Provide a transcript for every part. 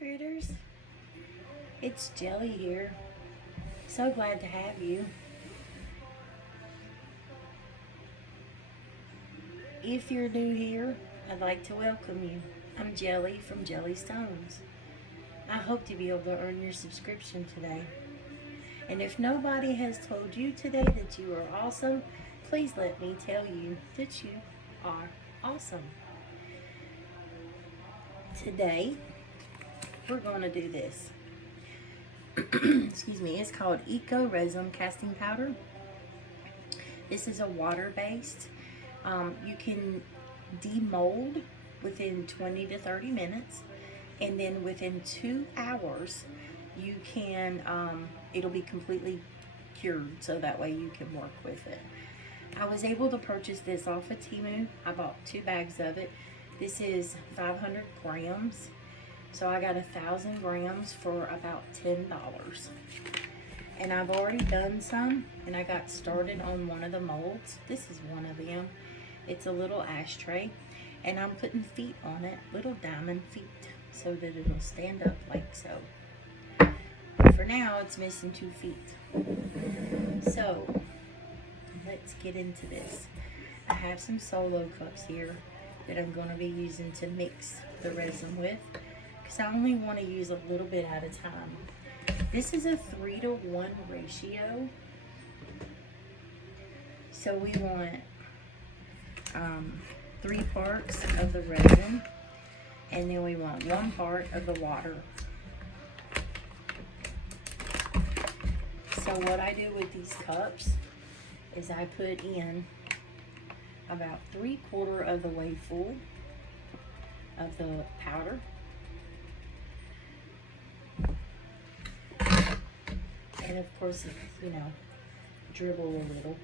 critters. It's Jelly here. So glad to have you. If you're new here, I'd like to welcome you. I'm Jelly from Jelly Stones. I hope to be able to earn your subscription today. And if nobody has told you today that you are awesome, please let me tell you that you are awesome. Today, we're going to do this. Excuse me, it's called Eco Resin Casting Powder. This is a water-based. You can demold within 20 to 30 minutes, and then within 2 hours, you can, it'll be completely cured, so that way you can work with it. I was able to purchase this off of Temu. I bought 2 bags of it. This is 500 grams. So I got 1,000 grams for about $10. And I've already done some, and I got started on one of the molds. This is one of them. It's a little ashtray, and I'm putting feet on it, little diamond feet, so that it'll stand up like so. For now, it's missing 2 feet. So, let's get into this. I have some solo cups here that I'm going to be using to mix the resin with, because I only want to use a little bit at a time. This is a 3-to-1 ratio. So we want 3 parts of the resin, and then we want 1 part of the water. So what I do with these cups is I put in about 3/4 of the way full of the powder. And of course, you know, dribble a little.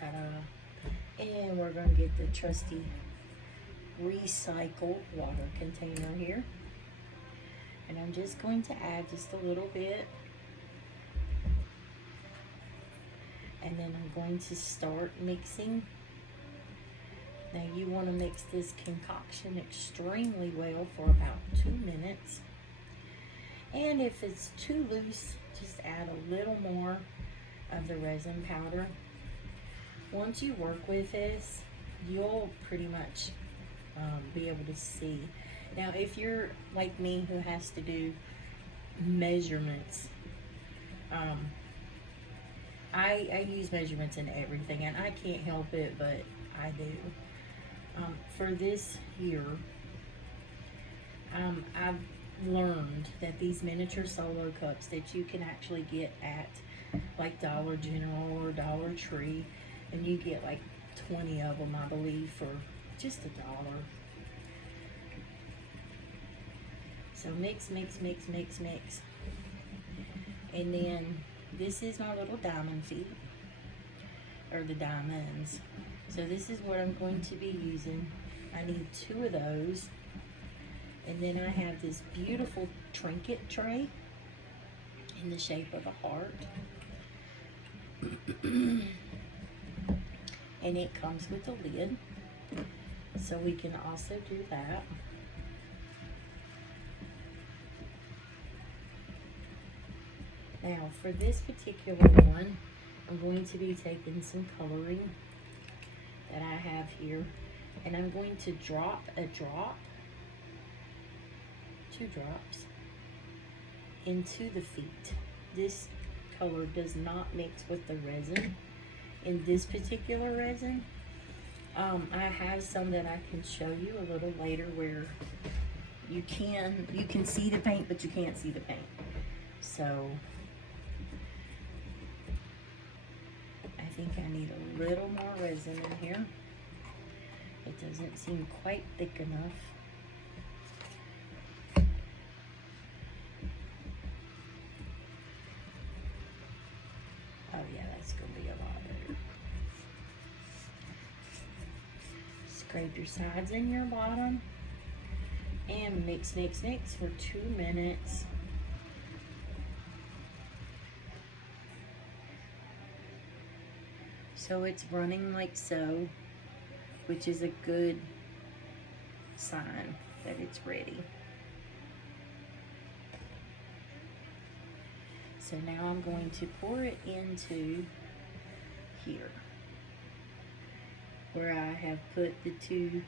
Ta-da. And we're going to get the trusty recycled water container here. And I'm just going to add just a little bit. And then I'm going to start mixing. Now you want to mix this concoction extremely well for about 2 minutes. And if it's too loose, just add a little more of the resin powder. Once you work with this, you'll pretty much be able to see. Now, if you're like me who has to do measurements, I use measurements in everything, and I can't help it, but I do. For this here, I've learned that these miniature solo cups that you can actually get at like Dollar General or Dollar Tree, and you get like 20 of them, I believe, for just $1. So mix, mix, mix, mix, mix. And then this is my little diamond feet, or the diamonds. So this is what I'm going to be using. I need 2 of those. And then I have this beautiful trinket tray in the shape of a heart. And it comes with a lid, so we can also do that. Now for this particular one, I'm going to be taking some coloring that I have here, and I'm going to drop a drop, 2 drops, into the feet. This color does not mix with the resin. In this particular resin, I have some that I can show you a little later where you can see the paint, but you can't see the paint. So I think I need a little more resin in here. It doesn't seem quite thick enough. Oh yeah, that's gonna be a lot better. Scrape your sides and your bottom, and mix, mix, mix for 2 minutes. So it's running like so, which is a good sign that it's ready. So now I'm going to pour it into here, where I have put the 2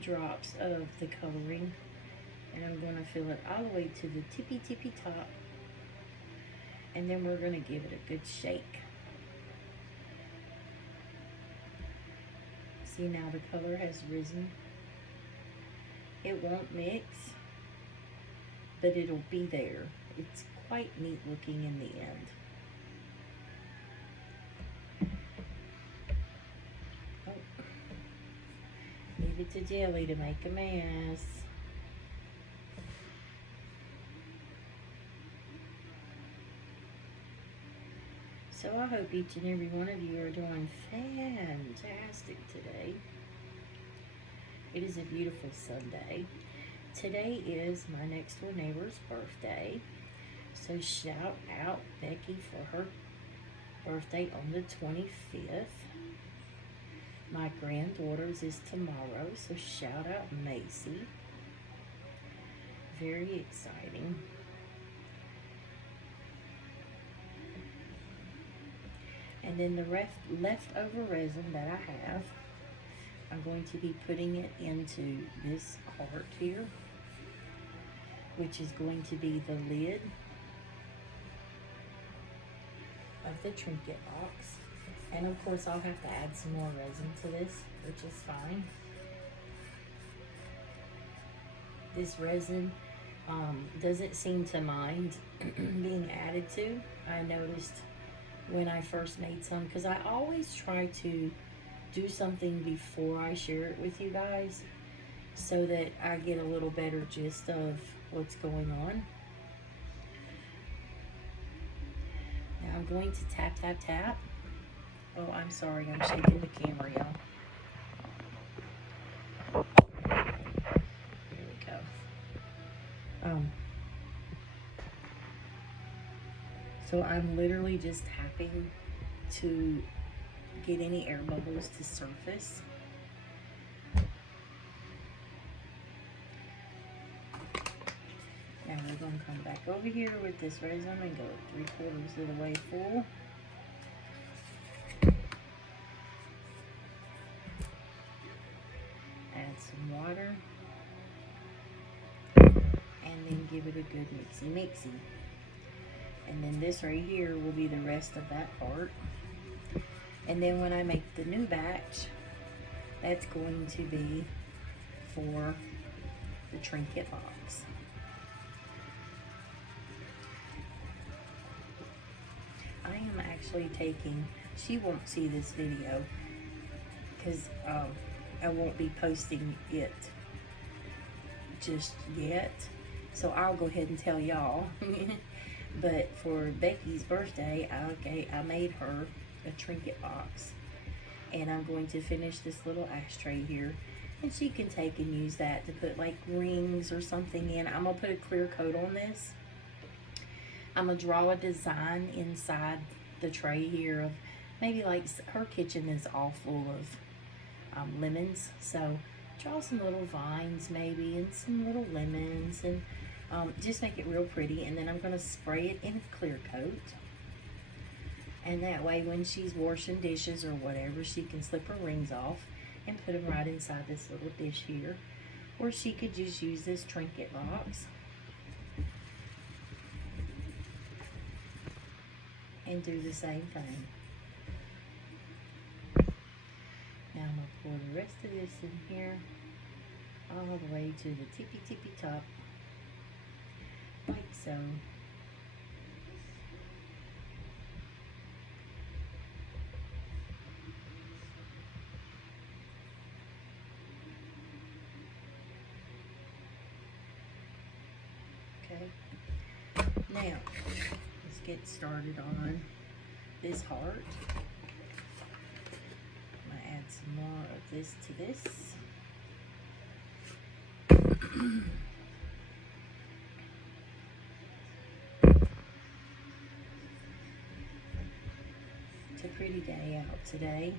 drops of the coloring, and I'm going to fill it all the way to the tippy top, and then we're going to give it a good shake. See, now the color has risen. It won't mix, but it'll be there. It's quite neat looking in the end. Oh. Leave it to jelly to make a mess. So I hope each and every one of you are doing fantastic today. It is a beautiful Sunday. Today is my next door neighbor's birthday. So shout out Becky for her birthday on the 25th. My granddaughter's is tomorrow, so shout out Macy. Very exciting. And then the leftover resin that I have, I'm going to be putting it into this heart here, which is going to be the lid of the trinket box. And of course I'll have to add some more resin to this, which is fine. This resin doesn't seem to mind being added to. I noticed when I first made some, because I always try to do something before I share it with you guys so that I get a little better gist of what's going on. Now I'm going to tap, tap, tap. Oh, I'm sorry, I'm shaking the camera, y'all. There we go. So I'm literally just tapping to get any air bubbles to surface. Now we're going to come back over here with this resin and go 3/4 of the way full. Add some water. And then give it a good mixy-mixy. And then this right here will be the rest of that part. And then when I make the new batch, that's going to be for the trinket box. I am actually taking, she won't see this video because I won't be posting it just yet. So I'll go ahead and tell y'all. But for Becky's birthday, I made her a trinket box. And I'm going to finish this little ashtray here. And she can take and use that to put like rings or something in. I'm going to put a clear coat on this. I'm going to draw a design inside the tray here of maybe like her kitchen is all full of lemons. So draw some little vines maybe and some little lemons and just make it real pretty. And then I'm going to spray it in a clear coat. And that way when she's washing dishes or whatever, she can slip her rings off and put them right inside this little dish here. Or she could just use this trinket box and do the same thing. Now I'm going to pour the rest of this in here all the way to the tippy top, like so. Okay, now let's get started on this heart. I'm going to add some more of this to this. It's a pretty day out today.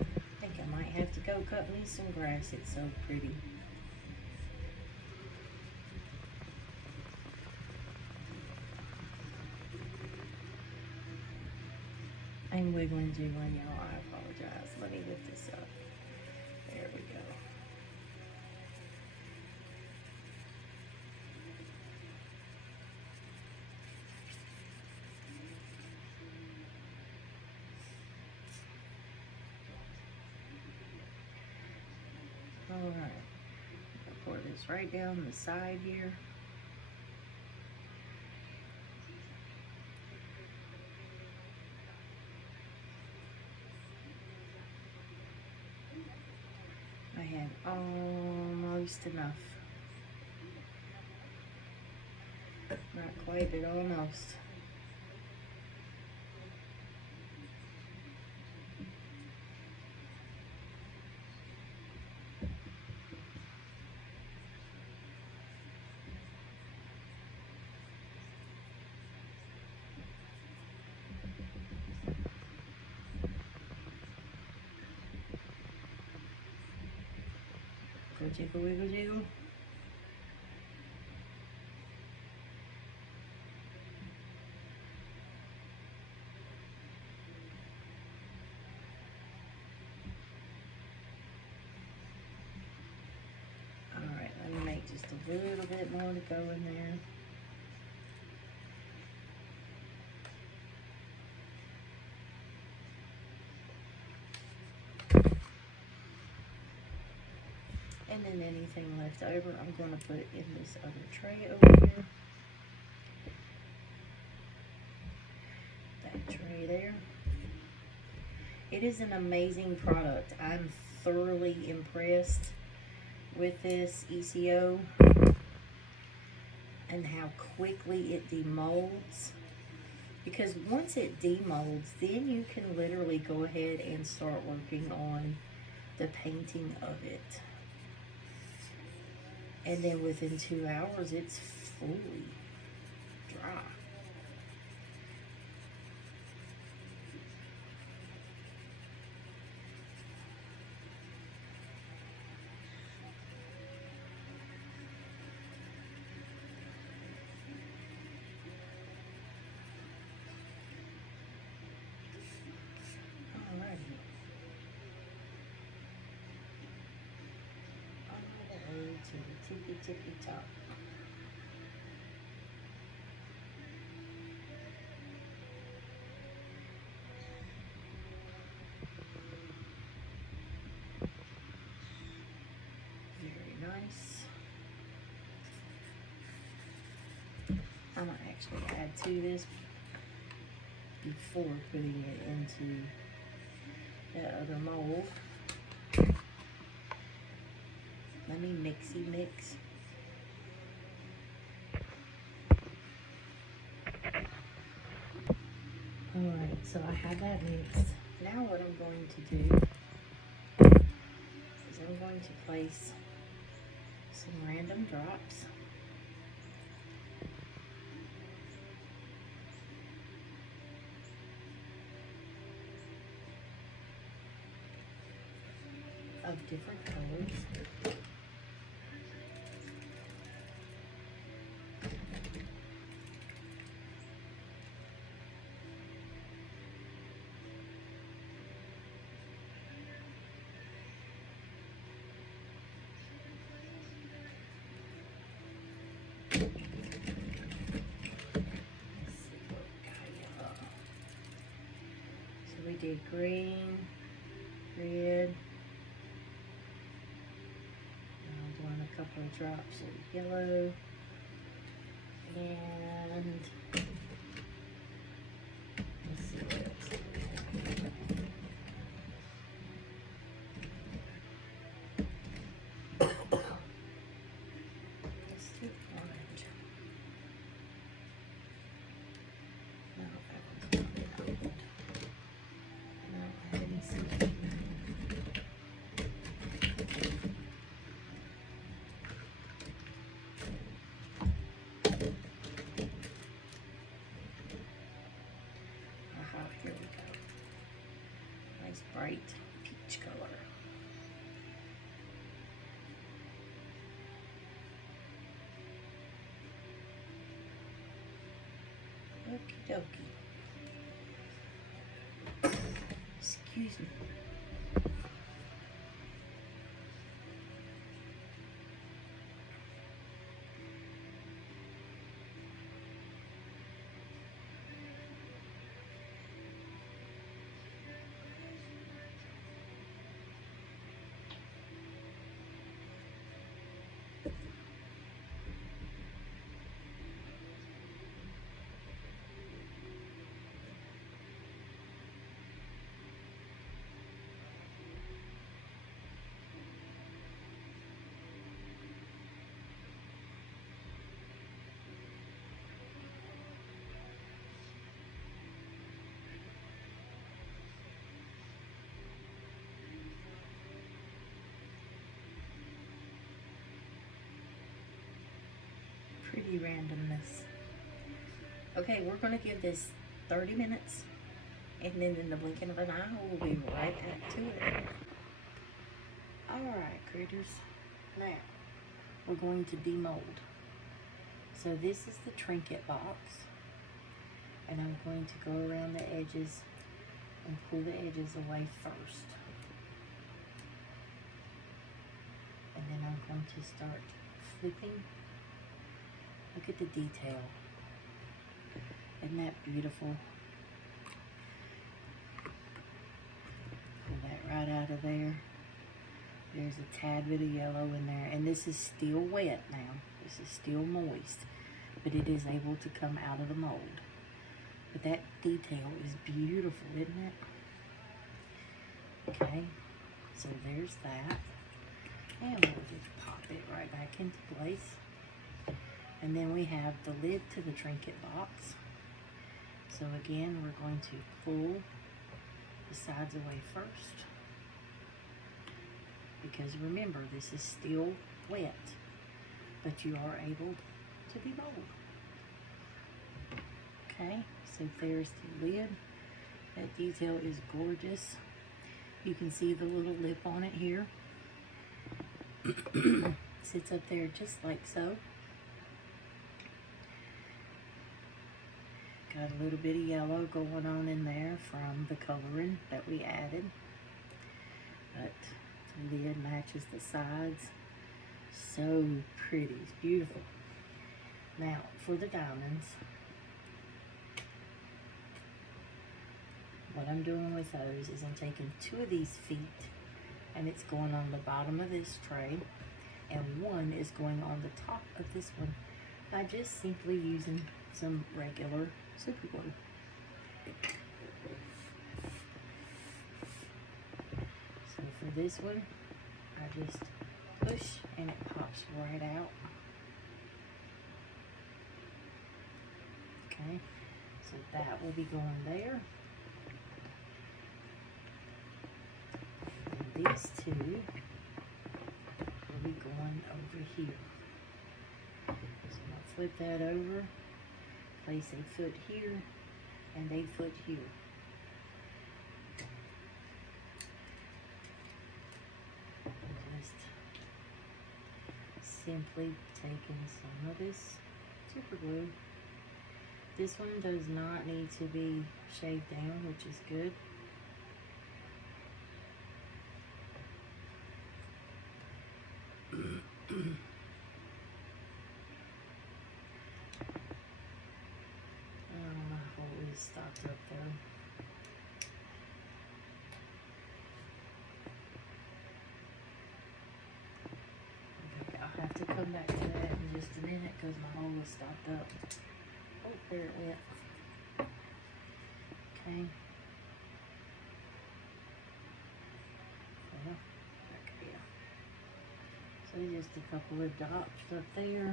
I think I might have to go cut me some grass. It's so pretty. I'm wiggling jiggling, y'all. I apologize. Let me lift this up. There we go. Alright. Pour this right down the side here. I have almost enough. Not quite, but almost. Go jiggle, wiggle, jiggle. Alright, let me make just a little bit more to go in there. And then anything left over, I'm going to put in this other tray over here. That tray there. It is an amazing product. I'm thoroughly impressed with this ECO and how quickly it demolds. Because once it demolds, then you can literally go ahead and start working on the painting of it. And then within 2 hours, it's fully dry. To the tippy top. Very nice. I'm going to actually add to this before putting it into that other mold. Let me mixy mix. Alright, so I have that mixed. Now what I'm going to do is I'm going to place some random drops. Of different colors. We did green, red. Now I'm doing a couple of drops of yellow and let's see what else. Let's do orange. No, that one's not enough. Here we go. Nice bright peach color. Okie dokie. Excuse me. Pretty randomness. Okay, we're going to give this 30 minutes, and then in the blinking of an eye, we'll be right back to it. Alright, critters. Now, we're going to demold. So this is the trinket box, and I'm going to go around the edges and pull the edges away first. And then I'm going to start flipping. Look at the detail. Isn't that beautiful? Pull that right out of there. There's a tad bit of yellow in there, and this is still wet now. This is still moist, but it is able to come out of the mold. But that detail is beautiful, isn't it? Okay, so there's that. And we'll just pop it right back into place. And then we have the lid to the trinket box. So again, we're going to pull the sides away first. Because remember, this is still wet, but you are able to demold. Okay, so there's the lid. That detail is gorgeous. You can see the little lip on it here. Sits up there just like so. Got a little bit of yellow going on in there from the coloring that we added. But the lid matches the sides. So pretty. It's beautiful. Now, for the diamonds, what I'm doing with those is I'm taking 2 of these feet, and it's going on the bottom of this tray, and 1 is going on the top of this one by just simply using some regular super glue. So for this one, I just push and it pops right out. Okay, so that will be going there. And these 2 will be going over here. So I'll flip that over, place a foot here and a foot here. Just simply taking some of this super glue. This one does not need to be shaved down, which is good. My hole is stopped up though. Okay, I'll have to come back to that in just a minute because my hole is stopped up. Oh, there it went. Okay. Well, back here. So just a couple of dots up there.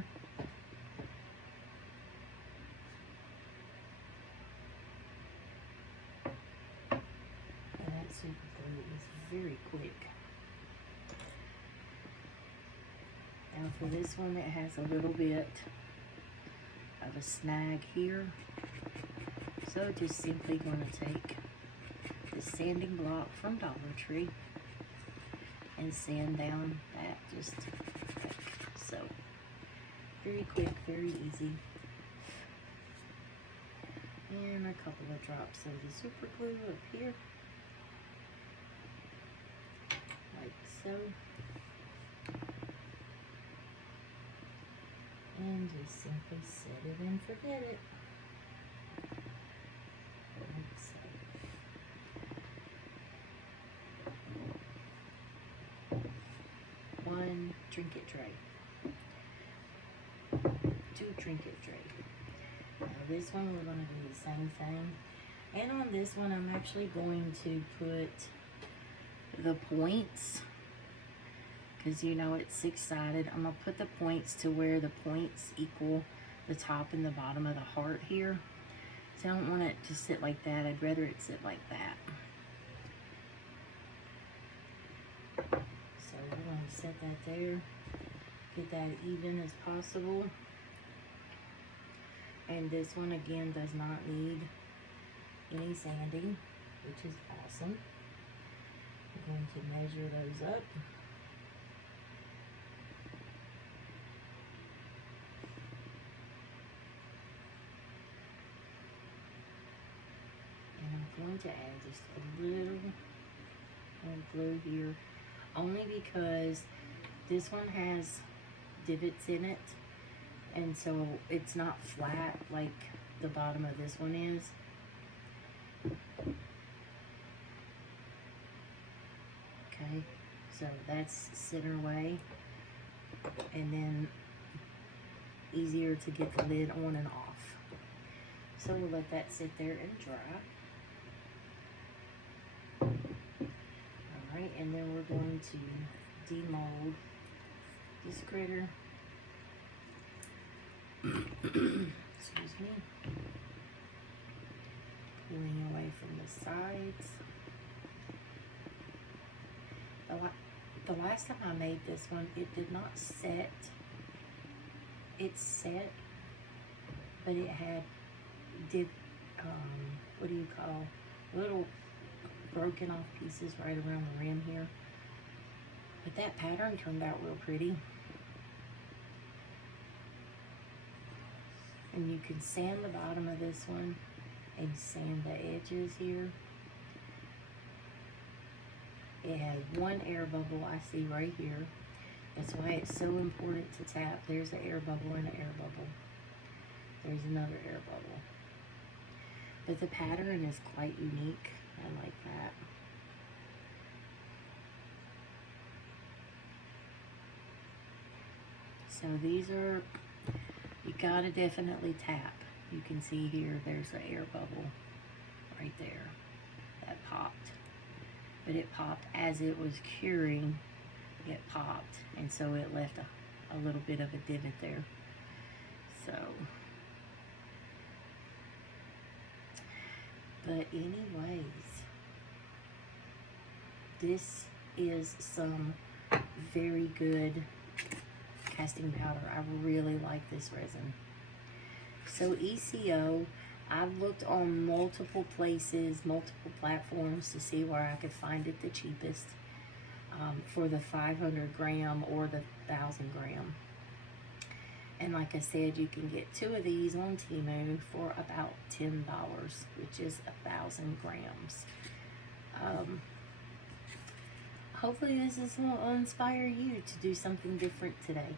And that super glue is very quick. Now for this one, it has a little bit of a snag here. So just simply going to take the sanding block from Dollar Tree and sand down that just like so. Very quick, very easy. And a couple of drops of the super glue up here. so. And just simply set it and forget it. Like so. One trinket tray. Two trinket tray. Now this one we're going to do the same thing. And on this one I'm actually going to put the points, because you know it's six-sided. I'm going to put the points to where the points equal the top and the bottom of the heart here. So I don't want it to sit like that. I'd rather it sit like that. So we're going to set that there. Get that even as possible. And this one again does not need any sanding, which is awesome. I'm going to measure those up. And I'm going to add just a little glue here, only because this one has divots in it, and so it's not flat like the bottom of this one is. Okay, so that's center way, and then easier to get the lid on and off. So we'll let that sit there and dry. Alright, and then we're going to demold this critter. Excuse me. Pulling away from the sides. The last time I made this one, it did not set. It set, but it had what do you call, little broken off pieces right around the rim here. But that pattern turned out real pretty. And you can sand the bottom of this one and sand the edges here. It has one air bubble I see right here. That's why it's so important to tap. There's an air bubble and an air bubble. There's another air bubble. But the pattern is quite unique. I like that. So these are, you gotta definitely tap. You can see here, there's the air bubble right there. That popped. But it popped as it was curing. It popped, and so it left a little bit of a divot there. So, but anyways, this is some very good casting powder. I really like this resin. So ECO, I've looked on multiple places, multiple platforms to see where I could find it the cheapest. For the 500 gram or the 1,000 gram. And like I said, you can get two of these on Temu for about $10, which is 1,000 grams. Hopefully this will inspire you to do something different today.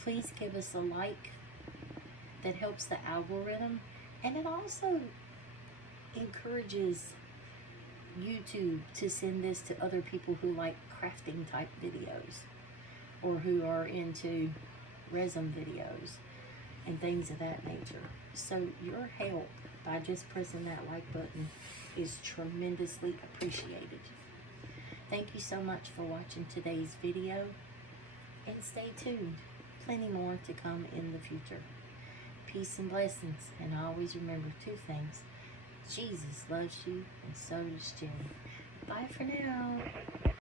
Please give us a like. That helps the algorithm, and it also encourages YouTube to send this to other people who like crafting type videos or who are into resin videos and things of that nature. So your help by just pressing that like button is tremendously appreciated. Thank you so much for watching today's video, and stay tuned. Plenty more to come in the future. Peace and blessings, and always remember two things. Jesus loves you, and so does Jenny. Bye for now.